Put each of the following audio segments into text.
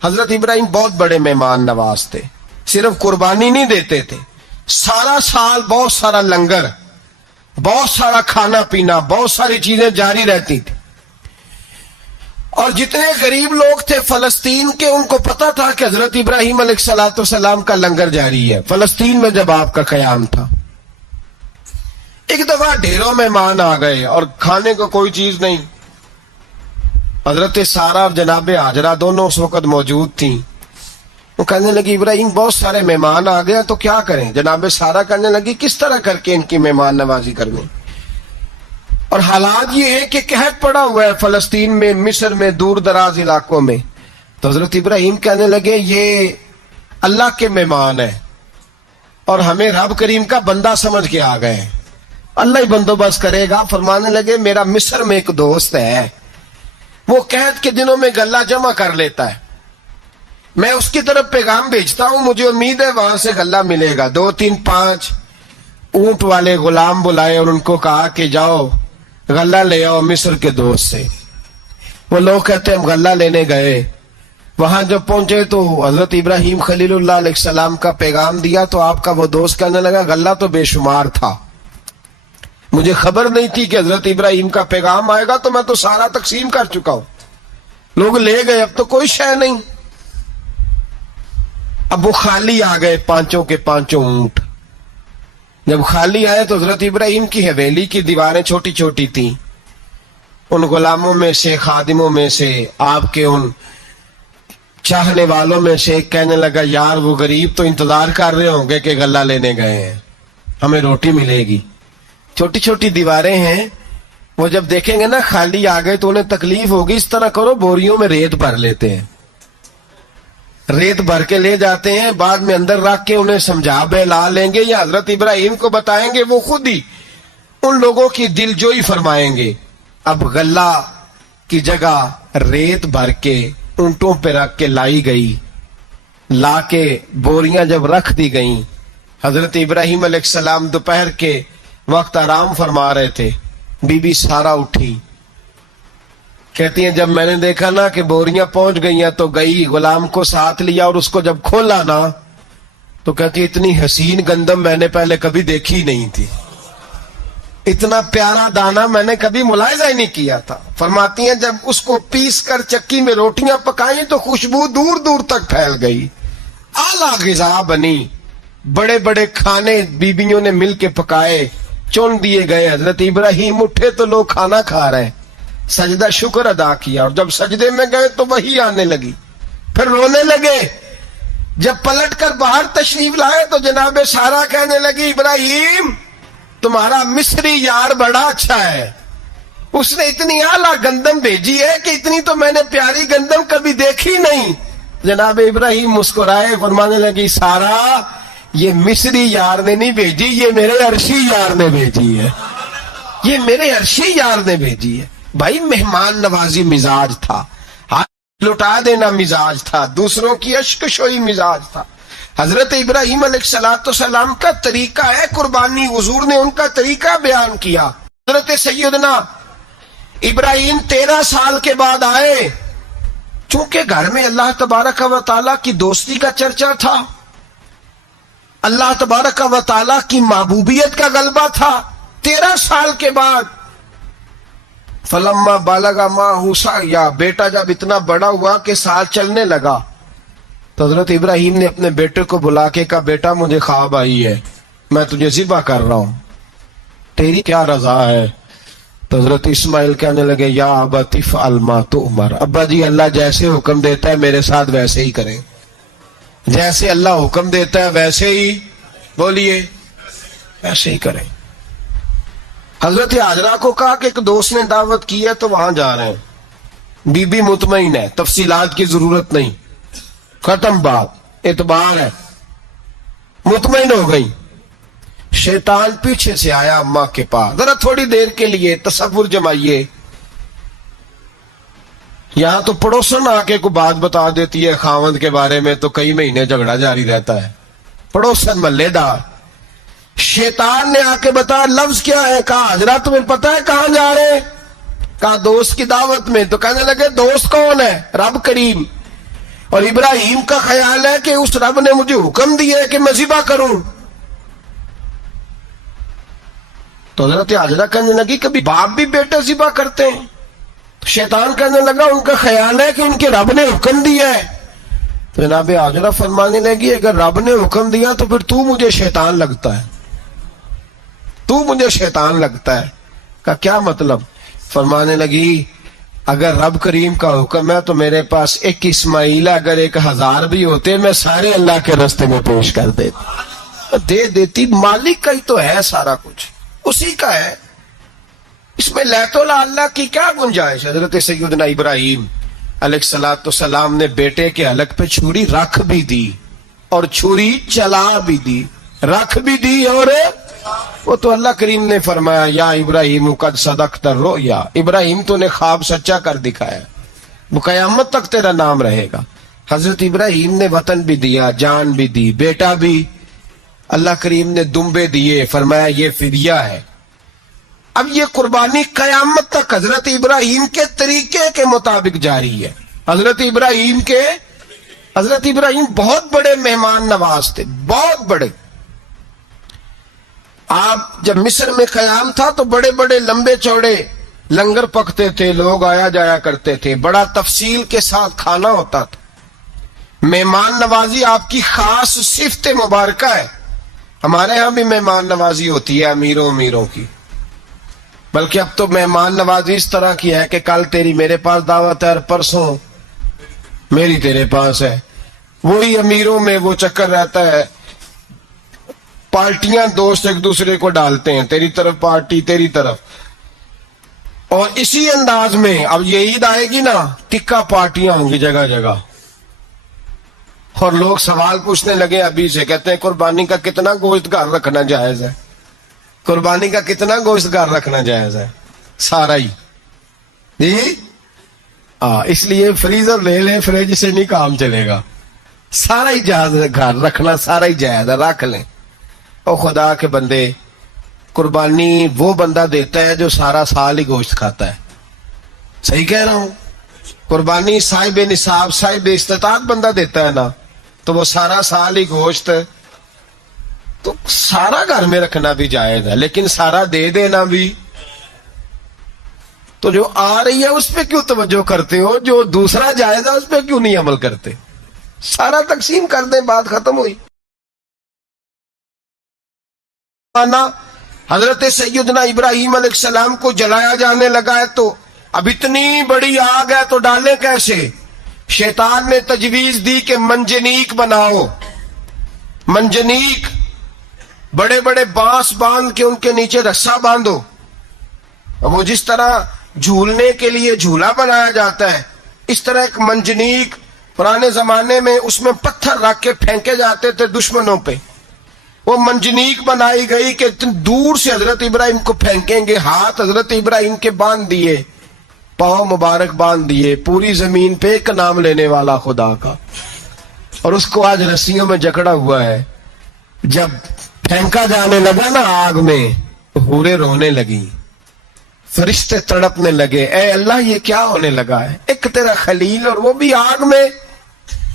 حضرت ابراہیم بہت بڑے مہمان نواز تھے. صرف قربانی نہیں دیتے تھے, سارا سال بہت سارا لنگر, بہت سارا کھانا پینا, بہت ساری چیزیں جاری رہتی تھی. اور جتنے غریب لوگ تھے فلسطین کے, ان کو پتا تھا کہ حضرت ابراہیم علیہ السلام کا لنگر جاری ہے. فلسطین میں جب آپ کا قیام تھا, ایک دفعہ ڈھیروں مہمان آ گئے اور کھانے کو کوئی چیز نہیں. حضرت سارا اور جناب ہاجرہ دونوں اس وقت موجود تھیں. وہ کہنے لگی ابراہیم بہت سارے مہمان آ گیا تو کیا کریں. جناب سارا کہنے لگی کس طرح کر کے ان کی مہمان نوازی کرنی. اور حالات یہ ہے کہ قحط پڑا ہوا ہے فلسطین میں, مصر میں, دور دراز علاقوں میں. تو حضرت ابراہیم کہنے لگے یہ اللہ کے مہمان ہیں اور ہمیں رب کریم کا بندہ سمجھ کے آ گئے, اللہ ہی بندوبست کرے گا. فرمانے لگے میرا مصر میں ایک دوست ہے, وہ قحط کے دنوں میں غلہ جمع کر لیتا ہے, میں اس کی طرف پیغام بھیجتا ہوں, مجھے امید ہے وہاں سے غلہ ملے گا. 2 3 5 اونٹ والے غلام بلائے اور ان کو کہا کہ جاؤ غلہ لے آؤ مصر کے دوست سے. وہ لوگ کہتے ہیں ہم غلہ لینے گئے, وہاں جب پہنچے تو حضرت ابراہیم خلیل اللہ علیہ السلام کا پیغام دیا تو آپ کا وہ دوست کہنے لگا غلہ تو بے شمار تھا, مجھے خبر نہیں تھی کہ حضرت ابراہیم کا پیغام آئے گا, تو میں تو سارا تقسیم کر چکا ہوں. لوگ لے گئے, اب تو کوئی شے نہیں. اب وہ خالی آ گئے 5 کے 5 اونٹ. جب خالی آئے تو حضرت ابراہیم کی حویلی کی دیواریں چھوٹی چھوٹی تھیں. ان غلاموں میں سے, خادموں میں سے, آپ کے ان چاہنے والوں میں سے ایک کہنے لگا یار وہ غریب تو انتظار کر رہے ہوں گے کہ غلہ لینے گئے ہیں, ہمیں روٹی ملے گی. چھوٹی چھوٹی دیواریں ہیں, وہ جب دیکھیں گے نا خالی آ گئے تو انہیں تکلیف ہوگی. اس طرح کرو بوریوں میں ریت بھر لیتے ہیں, ریت بھر کے لے جاتے ہیں, بعد میں اندر رکھ کے انہیں سمجھا بہلا لیں گے یا حضرت ابراہیم کو بتائیں گے, وہ خود ہی ان لوگوں کی دل جوئی فرمائیں گے. اب غلہ کی جگہ ریت بھر کے اونٹوں پہ رکھ کے لائی گئی. لا کے بوریاں جب رکھ دی گئیں, حضرت ابراہیم علیہ السلام دوپہر کے وقت آرام فرما رہے تھے. بی بی سارا اٹھی, کہتی ہیں جب میں نے دیکھا نا کہ بوریاں پہنچ گئی ہیں تو گئی, غلام کو ساتھ لیا اور اس کو جب کھولا نا تو کہتی اتنی حسین گندم میں نے پہلے کبھی دیکھی نہیں تھی, اتنا پیارا دانا میں نے کبھی ملاحظہ ہی نہیں کیا تھا. فرماتی ہیں جب اس کو پیس کر چکی میں روٹیاں پکائیں تو خوشبو دور دور تک پھیل گئی, اعلیٰ غذا بنی. بڑے بڑے کھانے بیبیوں نے مل کے پکائے, چن دیے گئے. حضرت ابراہیم اٹھے تو لوگ کھانا کھا رہے, سجدہ شکر ادا کیا, اور جب سجدے میں گئے تو وہی آنے لگی, پھر رونے لگے. جب پلٹ کر باہر تشریف لائے تو جناب سارا کہنے لگی ابراہیم تمہارا مصری یار بڑا اچھا ہے, اس نے اتنی اعلیٰ گندم بھیجی ہے کہ اتنی تو میں نے پیاری گندم کبھی دیکھی نہیں. جناب ابراہیم مسکرائے, فرمانے لگی سارا یہ مصری یار نے نہیں بھیجی, یہ میرے عرشی یار نے بھیجی ہے, یہ میرے عرشی یار نے بھیجی ہے. بھائی مہمان نوازی مزاج تھا, ہاتھ لٹا دینا مزاج تھا, دوسروں کی اشک شوئی مزاج تھا. حضرت ابراہیم علیہ السلام کا طریقہ ہے قربانی, حضور نے ان کا طریقہ بیان کیا. حضرت سیدنا ابراہیم 13 سال کے بعد آئے, چونکہ گھر میں اللہ تبارک و تعالیٰ کی دوستی کا چرچا تھا, اللہ تبارک و تعالیٰ کی محبوبیت کا غلبہ تھا. 13 سال کے بعد فلما بالغ معہ سعیا, بیٹا جب اتنا بڑا ہوا کہ سال چلنے لگا تو حضرت ابراہیم نے اپنے بیٹے کو بلا کے کہا بیٹا مجھے خواب آئی ہے, میں تجھے ذبح کر رہا ہوں, تیری کیا رضا ہے. تو حضرت اسماعیل کہنے لگے یا ابت افعل ما تؤمر, ابا جی اللہ جیسے حکم دیتا ہے میرے ساتھ ویسے ہی کریں, جیسے اللہ حکم دیتا ہے ویسے ہی, بولیے ویسے ہی کریں. حضرت ہاجرہ کو کہا کہ ایک دوست نے دعوت کی ہے تو وہاں جا رہے ہیں. بی بی مطمئن ہے, تفصیلات کی ضرورت نہیں, ختم بات, اعتبار ہے, مطمئن ہو گئی. شیطان پیچھے سے آیا اماں کے پاس, ذرا تھوڑی دیر کے لیے تصور جمائیے, یہاں تو پڑوسن آ کے کوئی بات بتا دیتی ہے خاوند کے بارے میں تو کئی مہینے جھگڑا جاری رہتا ہے, پڑوسن محلے دار. شیطان نے آ کے بتایا لفظ کیا ہے, کہا حضرت تمہیں پتا ہے کہاں جا رہے ہیں, کہا دوست کی دعوت میں. تو کہنے لگے دوست کون ہے, رب کریم. اور ابراہیم کا خیال ہے کہ اس رب نے مجھے حکم دیا ہے کہ میں ذبح کروں. تو حضرت حاجرہ کہنے لگی کبھی باپ بھی بیٹا ذبح کرتے ہیں؟ تو شیطان کہنے لگا ان کا خیال ہے کہ ان کے رب نے حکم دیا ہے. تو جناب حاجرہ فرمانے لگی اگر رب نے حکم دیا تو پھر تو مجھے شیطان لگتا ہے، تو مجھے شیطان لگتا ہے. کا کیا مطلب؟ فرمانے لگی اگر رب کریم کا حکم ہے تو میرے پاس ایک اسماعیل اگر 1000 بھی ہوتے میں سارے اللہ کے راستے میں پیش کر دیتی. مالک کا ہی تو ہے سارا کچھ، اسی کا ہے، اس میں لیت اللہ کی کیا گنجائش؟ حضرت سیدنا ابراہیم علیہ السلام نے بیٹے کے حلق پہ چھری رکھ بھی دی اور چھری چلا بھی دی، رکھ بھی دی، اور وہ تو اللہ کریم نے فرمایا یا ابراہیم قد صدقت الرؤیا، ابراہیم تو نے خواب سچا کر دکھایا، وہ قیامت تک تیرا نام رہے گا. حضرت ابراہیم نے وطن بھی دیا، جان بھی دی، بیٹا بھی. اللہ کریم نے دمبے دیے، فرمایا یہ فدیہ ہے. اب یہ قربانی قیامت تک حضرت ابراہیم کے طریقے کے مطابق جاری ہے. حضرت ابراہیم بہت بڑے مہمان نواز تھے، بہت بڑے. آپ جب مصر میں قیام تھا تو بڑے بڑے لمبے چوڑے لنگر پکتے تھے، لوگ آیا جایا کرتے تھے، بڑا تفصیل کے ساتھ کھانا ہوتا تھا. مہمان نوازی آپ کی خاص صفت مبارکہ ہے. ہمارے ہاں بھی مہمان نوازی ہوتی ہے امیروں کی، بلکہ اب تو مہمان نوازی اس طرح کی ہے کہ کل تیری میرے پاس دعوت ہے اور پرسوں میری تیرے پاس ہے. وہی امیروں میں وہ چکر رہتا ہے، پارٹیاں دوست ایک دوسرے کو ڈالتے ہیں، تیری طرف پارٹی تیری طرف. اور اسی انداز میں اب یہ عید آئے گی نا، ٹکا پارٹیاں ہوں گی جگہ جگہ، اور لوگ سوال پوچھنے لگے ابھی سے، کہتے ہیں قربانی کا کتنا گوشت گھر رکھنا جائز ہے؟ قربانی کا کتنا گوشت گھر رکھنا جائز ہے؟ سارا ہی جی. اس لیے فریزر لے لیں، فریج سے نہیں کام چلے گا. سارا ہی جائز ہے، گھر رکھنا سارا ہی جائز ہے، رکھ لیں. او خدا کے بندے، قربانی وہ بندہ دیتا ہے جو سارا سال ہی گوشت کھاتا ہے. صحیح کہہ رہا ہوں؟ قربانی صاحب نصاب، صاحب استطاعت بندہ دیتا ہے نا، تو وہ سارا سال ہی گوشت، تو سارا گھر میں رکھنا بھی جائز ہے، لیکن سارا دے دینا بھی. تو جو آ رہی ہے اس پہ کیوں توجہ کرتے ہو؟ جو دوسرا جائز ہے اس پہ کیوں نہیں عمل کرتے؟ سارا تقسیم کر دیں، بات ختم ہوئی. حضرت سیدنا ابراہیم علیہ السلام کو جلایا جانے لگا ہے، تو اب اتنی بڑی آگ ہے تو ڈالیں کیسے؟ شیطان نے تجویز دی کہ منجنیق بناؤ. منجنیق، بڑے بڑے بانس باندھ کے ان کے نیچے رسا باندھو. وہ جس طرح جھولنے کے لیے جھولا بنایا جاتا ہے، اس طرح ایک منجنیق پرانے زمانے میں اس میں پتھر رکھ کے پھینکے جاتے تھے دشمنوں پہ. وہ منجنیق بنائی گئی کہ دور سے حضرت ابراہیم کو پھینکیں گے. ہاتھ حضرت ابراہیم کے باندھ دیے، پاؤں مبارک باندھ دیے. پوری زمین پہ ایک نام لینے والا خدا کا، اور اس کو آج رسیوں میں جکڑا ہوا ہے. جب پھینکا جانے لگا نا آگ میں، حوریں رونے لگی، فرشتے تڑپنے لگے، اے اللہ یہ کیا ہونے لگا ہے؟ ایک تیرا خلیل اور وہ بھی آگ میں.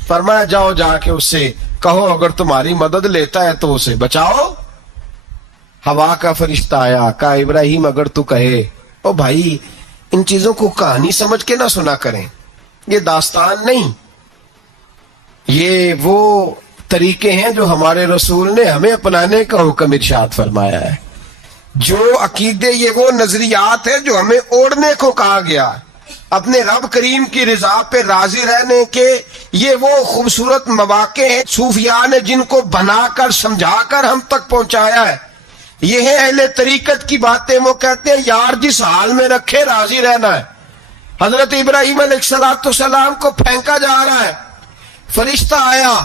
فرمایا جاؤ جا کے اس سے کہو اگر تمہاری مدد لیتا ہے تو اسے بچاؤ. ہوا کا فرشتہ آیا، کہا ابراہیم اگر تو کہے. او بھائی، ان چیزوں کو کہانی سمجھ کے نہ سنا کریں، یہ داستان نہیں، یہ وہ طریقے ہیں جو ہمارے رسول نے ہمیں اپنانے کا حکم ارشاد فرمایا ہے. جو عقیدے، یہ وہ نظریات ہیں جو ہمیں اوڑھنے کو کہا گیا ہے. اپنے رب کریم کی رضا پہ راضی رہنے کے یہ وہ خوبصورت مواقع ہیں صوفیاء نے جن کو بنا کر سمجھا کر ہم تک پہنچایا ہے. یہ ہے اہل طریقت کی باتیں. وہ کہتے ہیں یار جس حال میں رکھے راضی رہنا ہے. حضرت ابراہیم علیہ السلام کو پھینکا جا رہا ہے، فرشتہ آیا،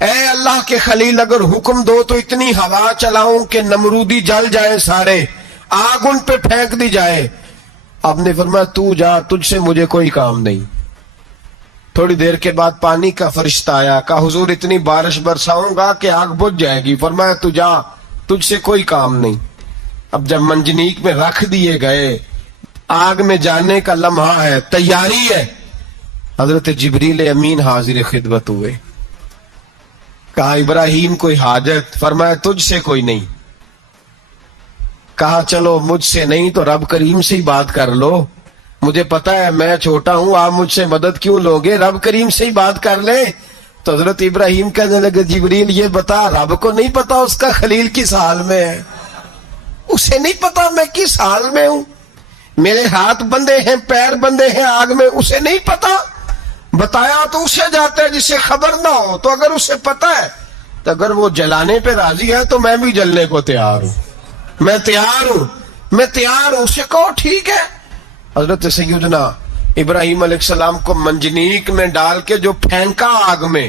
اے اللہ کے خلیل اگر حکم دو تو اتنی ہوا چلاؤں کہ نمرودی جل جائے، سارے آگ ان پہ پھینک دی جائے. آپ نے فرمایا تو جا، تجھ سے مجھے کوئی کام نہیں. تھوڑی دیر کے بعد پانی کا فرشتہ آیا، کہا حضور اتنی بارش برساؤں گا کہ آگ بجھ جائے گی. فرمایا تو جا، تجھ سے کوئی کام نہیں. اب جب منجنیق میں رکھ دیے گئے، آگ میں جانے کا لمحہ ہے، تیاری ہے. حضرت جبریل امین حاضر خدمت ہوئے. کہا ابراہیم کوئی حاجت؟ فرمایا تجھ سے کوئی نہیں. کہا چلو مجھ سے نہیں تو رب کریم سے ہی بات کر لو، مجھے پتا ہے میں چھوٹا ہوں، آپ مجھ سے مدد کیوں لوگے، رب کریم سے ہی بات کر لیں. تو حضرت ابراہیم کہنے لگے جبریل یہ بتا، رب کو نہیں پتا اس کا خلیل کس حال میں ہے؟ اسے نہیں پتا میں کس حال میں ہوں، میرے ہاتھ بندے ہیں پیر بندے ہیں آگ میں، اسے نہیں پتا؟ بتایا تو اسے جاتا ہے جسے خبر نہ ہو. تو اگر اسے پتا ہے تو اگر وہ جلانے پہ راضی ہے تو میں بھی جلنے کو تیار ہوں، میں تیار ہوں. اسے کہو ٹھیک ہے. حضرت سیدنا ابراہیم علیہ السلام کو منجنیق میں ڈال کے جو پھینکا آگ میں،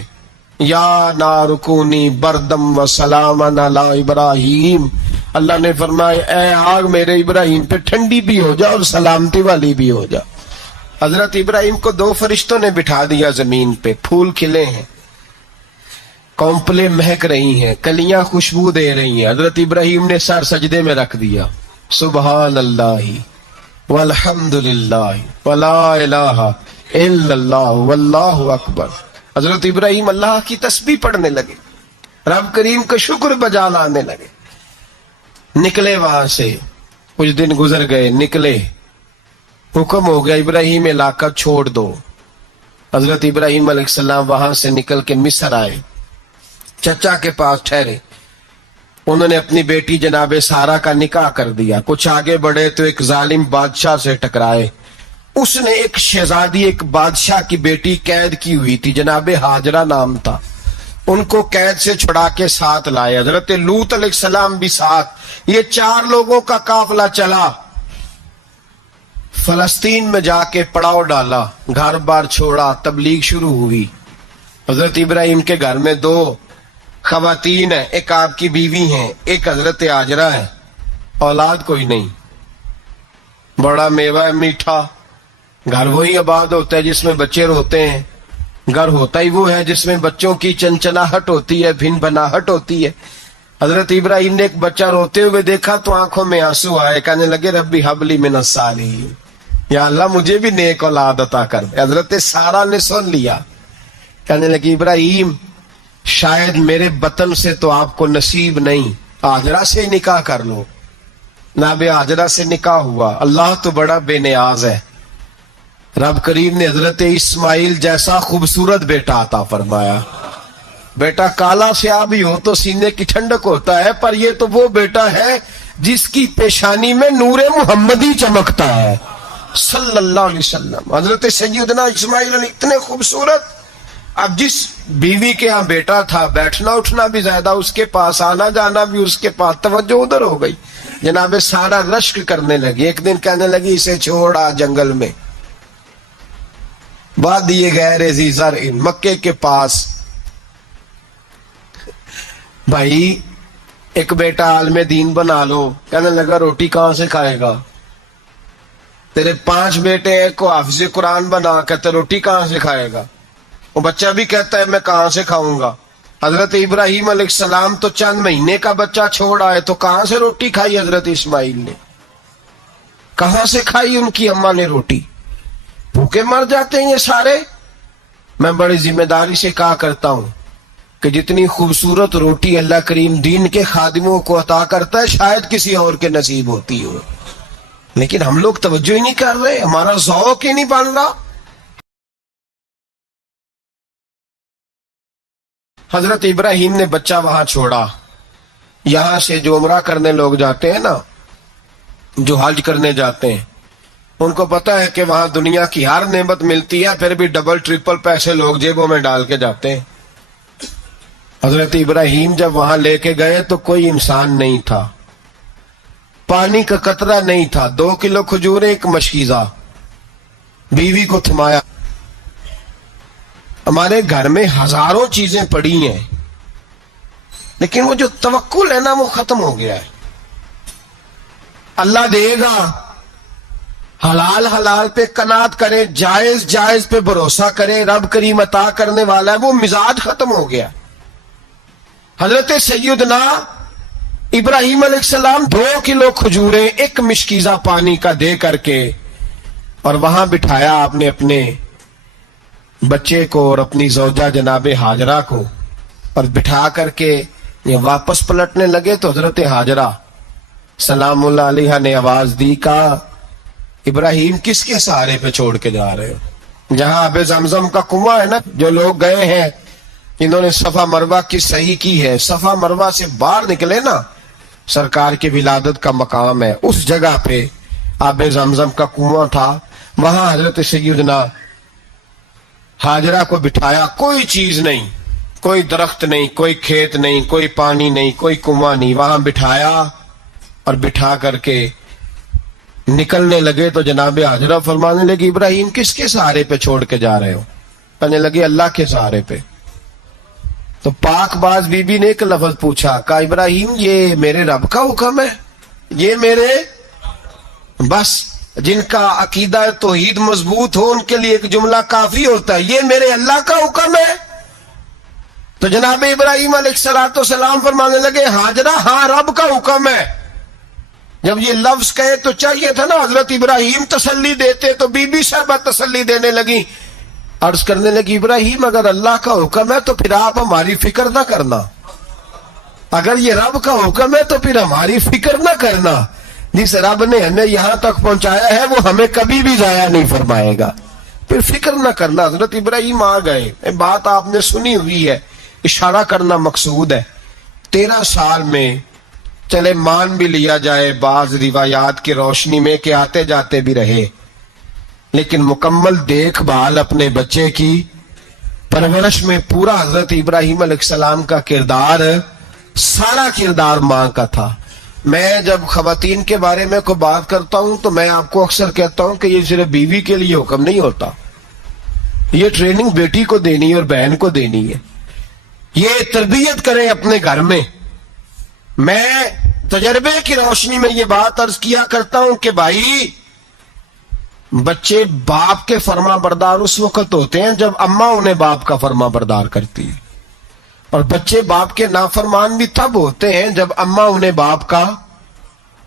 یا نار کونی بردم و سلام علی ابراہیم، اللہ نے فرمایا اے آگ میرے ابراہیم پہ ٹھنڈی بھی ہو جا اور سلامتی والی بھی ہو جا. حضرت ابراہیم کو 2 فرشتوں نے بٹھا دیا زمین پہ، پھول کھلے ہیں، کونپلیں مہک رہی ہیں، کلیاں خوشبو دے رہی ہیں. حضرت ابراہیم نے سر سجدے میں رکھ دیا، سبحان اللہ والحمد للہ ولا الہ الا اللہ واللہ اکبر. حضرت ابراہیم اللہ کی تسبیح پڑھنے لگے، رب کریم کا شکر بجا لانے لگے. نکلے وہاں سے، کچھ دن گزر گئے، نکلے، حکم ہو گیا ابراہیم علاقہ چھوڑ دو. حضرت ابراہیم علیہ السلام وہاں سے نکل کے مصر آئے، چچا کے پاس ٹھہرے. انہوں نے اپنی بیٹی جناب سارہ کا نکاح کر دیا. کچھ آگے بڑھے تو ایک ظالم بادشاہ سے ٹکرائے. اس نے ایک شہزادی، ایک بادشاہ کی بیٹی قید کی ہوئی تھی، جناب ہاجرہ نام تھا، ان کو قید سے چھڑا کے ساتھ لائے. حضرت لوط علیہ السلام بھی ساتھ. یہ 4 لوگوں کا قافلہ چلا، فلسطین میں جا کے پڑاؤ ڈالا، گھر بار چھوڑا، تبلیغ شروع ہوئی. حضرت ابراہیم کے گھر میں 2 خواتین ہیں، ایک آپ کی بیوی ہیں، ایک حضرت ہاجرہ ہے. اولاد کوئی نہیں، بڑا میوہ ہے میٹھا. گھر وہی آباد ہوتا ہے جس میں بچے روتے ہیں، گھر ہوتا ہی وہ ہے جس میں بچوں کی چنچناہٹ ہوتی ہے، بھن بھناہٹ ہوتی ہے. حضرت ابراہیم نے ایک بچہ روتے ہوئے دیکھا تو آنکھوں میں آنسو آئے، کہنے لگے ربی حب لی من الصالحین، یا اللہ مجھے بھی نیک اولاد عطا کر دے. حضرت سارہ نے سن لیا، کہنے لگی ابراہیم شاید میرے بطن سے تو آپ کو نصیب نہیں، ہاجرہ سے نکاح کر لو. جناب ہاجرہ سے نکاح ہوا. اللہ تو بڑا بے نیاز ہے، رب کریم نے حضرت اسماعیل جیسا خوبصورت بیٹا عطا فرمایا. بیٹا کالا سیاہ بھی ہو تو سینے کی ٹھنڈک ہوتا ہے، پر یہ تو وہ بیٹا ہے جس کی پیشانی میں نور محمدی چمکتا ہے صلی اللہ علیہ وسلم. حضرت سیدنا اسماعیل علیہ اتنے خوبصورت. اب جس بیوی کے ہاں بیٹا تھا، بیٹھنا اٹھنا بھی زیادہ اس کے پاس، آنا جانا بھی اس کے پاس، توجہ ادھر ہو گئی. جناب سارا رشک کرنے لگی. ایک دن کہنے لگی اسے چھوڑا جنگل میں، وادی غیر ذی زرع، مکے کے پاس. بھائی ایک بیٹا عالم دین بنا لو. کہنے لگا روٹی کہاں سے کھائے گا؟ تیرے 5 بیٹے ہیں، کو حافظ قرآن بنا، کہتے روٹی کہاں سے کھائے گا؟ وہ بچہ بھی کہتا ہے میں کہاں سے کھاؤں گا. حضرت ابراہیم علیہ السلام تو چند مہینے کا بچہ چھوڑ آئے، تو کہاں سے روٹی کھائی حضرت اسماعیل نے؟ کہاں سے کھائی ان کی اماں نے روٹی؟ بھوکے مر جاتے ہیں یہ سارے. میں بڑی ذمہ داری سے کہا کرتا ہوں کہ جتنی خوبصورت روٹی اللہ کریم دین کے خادموں کو عطا کرتا ہے شاید کسی اور کے نصیب ہوتی ہو، لیکن ہم لوگ توجہ ہی نہیں کر رہے، ہمارا ذوق ہی نہیں بن رہا. حضرت ابراہیم نے بچہ وہاں چھوڑا. یہاں سے جو عمرہ کرنے لوگ جاتے ہیں نا، جو حج کرنے جاتے ہیں، ان کو پتا ہے کہ وہاں دنیا کی ہر نعمت ملتی ہے، پھر بھی ڈبل ٹرپل پیسے لوگ جیبوں میں ڈال کے جاتے ہیں. حضرت ابراہیم جب وہاں لے کے گئے تو کوئی انسان نہیں تھا، پانی کا قطرہ نہیں تھا. 2 کلو کھجوریں، ایک مشکیزہ. بیوی کو تھمایا. ہمارے گھر میں ہزاروں چیزیں پڑی ہیں، لیکن وہ جو توکل ہے نا وہ ختم ہو گیا ہے. اللہ دے گا، حلال حلال پہ قناعت کرے، جائز جائز پہ بھروسہ کرے، رب کریم عطا کرنے والا ہے. وہ مزاج ختم ہو گیا. حضرت سیدنا ابراہیم علیہ السلام 2 کلو کھجوریں، ایک مشکیزہ پانی کا دے کر کے، اور وہاں بٹھایا آپ نے اپنے بچے کو اور اپنی زوجہ جناب ہاجرہ کو اور بٹھا کر کے یہ واپس پلٹنے لگے تو حضرت ہاجرہ سلام اللہ علیہ نے آواز دی، کہا ابراہیم کس کے سہارے پہ چھوڑ کے جا رہے ہو؟ جہاں آب زمزم کا کنواں ہے نا، جو لوگ گئے ہیں انہوں نے صفا مروہ کی صحیح کی ہے، صفا مروہ سے باہر نکلے نا، سرکار کی ولادت کا مقام ہے، اس جگہ پہ آب زمزم کا کنواں تھا، وہاں حضرت سیدنا ہاجرہ کو بٹھایا، کوئی چیز نہیں، کوئی درخت نہیں، کوئی کھیت نہیں، کوئی پانی نہیں، کوئی کنواں نہیں، وہاں بٹھایا اور بٹھا کر کے نکلنے لگے تو جناب ہاجرہ فرمانے لگی ابراہیم کس کے سہارے پہ چھوڑ کے جا رہے ہو؟ کہنے لگے اللہ کے سہارے پہ۔ تو پاک باز بی بی نے ایک لفظ پوچھا، کہا ابراہیم یہ میرے رب کا حکم ہے، یہ میرے بس جن کا عقیدہ توحید مضبوط ہو ان کے لیے ایک جملہ کافی ہوتا ہے، یہ میرے اللہ کا حکم ہے؟ تو جناب ابراہیم علیہ السلام فرمانے لگے ہاجرہ ہاں رب کا حکم ہے۔ جب یہ لفظ کہے تو چاہیے تھا نا حضرت ابراہیم تسلی دیتے، تو بی بی صاحبہ تسلی دینے لگی، عرض کرنے لگی ابراہیم اگر اللہ کا حکم ہے تو پھر آپ ہماری فکر نہ کرنا، اگر یہ رب کا حکم ہے تو پھر ہماری فکر نہ کرنا، جس رب نے ہمیں یہاں تک پہنچایا ہے وہ ہمیں کبھی بھی ضائع نہیں فرمائے گا، پھر فکر نہ کرنا۔ حضرت ابراہیم آ گئے، بات آپ نے سنی ہوئی ہے، اشارہ کرنا مقصود ہے۔ 13 سال میں چلے مان بھی لیا جائے بعض روایات کی روشنی میں کہ آتے جاتے بھی رہے، لیکن مکمل دیکھ بھال اپنے بچے کی پرورش میں پورا حضرت ابراہیم علیہ السلام کا کردار، سارا کردار ماں کا تھا۔ میں جب خواتین کے بارے میں کوئی بات کرتا ہوں تو میں آپ کو اکثر کہتا ہوں کہ یہ صرف بیوی کے لیے حکم نہیں ہوتا، یہ ٹریننگ بیٹی کو دینی ہے اور بہن کو دینی ہے، یہ تربیت کریں اپنے گھر میں۔ میں تجربے کی روشنی میں یہ بات عرض کیا کرتا ہوں کہ بھائی بچے باپ کے فرما بردار اس وقت ہوتے ہیں جب اماں انہیں باپ کا فرما بردار کرتی ہے، اور بچے باپ کے نافرمان بھی تب ہوتے ہیں جب اماں انہیں باپ کا۔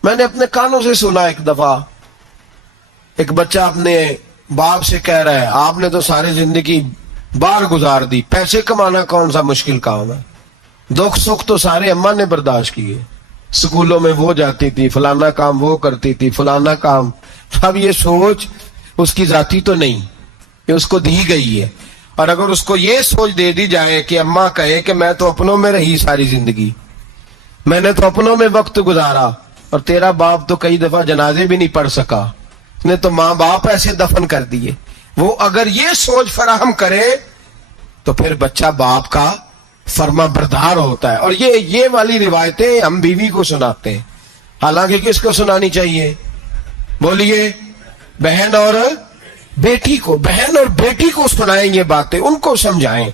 میں نے اپنے کانوں سے سنا ایک دفعہ ایک بچہ اپنے باپ سے کہہ رہا ہے آپ نے تو ساری زندگی باہر گزار دی، پیسے کمانا کون سا مشکل کام ہے، دکھ سکھ تو سارے اماں نے برداشت کیے، سکولوں میں وہ جاتی تھی، فلانا کام وہ کرتی تھی، فلانا کام۔ اب یہ سوچ اس کی ذاتی تو نہیں، یہ اس کو دی گئی ہے، اور اگر اس کو یہ سوچ دے دی جائے کہ اماں کہے کہ میں تو اپنوں میں رہی ساری زندگی، میں نے تو اپنوں میں وقت گزارا، اور تیرا باپ تو کئی دفعہ جنازے بھی نہیں پڑھ سکا، اس نے تو ماں باپ ایسے دفن کر دیے، وہ اگر یہ سوچ فراہم کرے تو پھر بچہ باپ کا فرما بردار ہوتا ہے۔ اور یہ والی روایتیں ہم بیوی کو سناتے ہیں، حالانکہ کس کو سنانی چاہیے؟ بولیے، بہن اور بیٹی کو، بہن اور بیٹی کو سنائیں یہ باتیں، ان کو سمجھائیں۔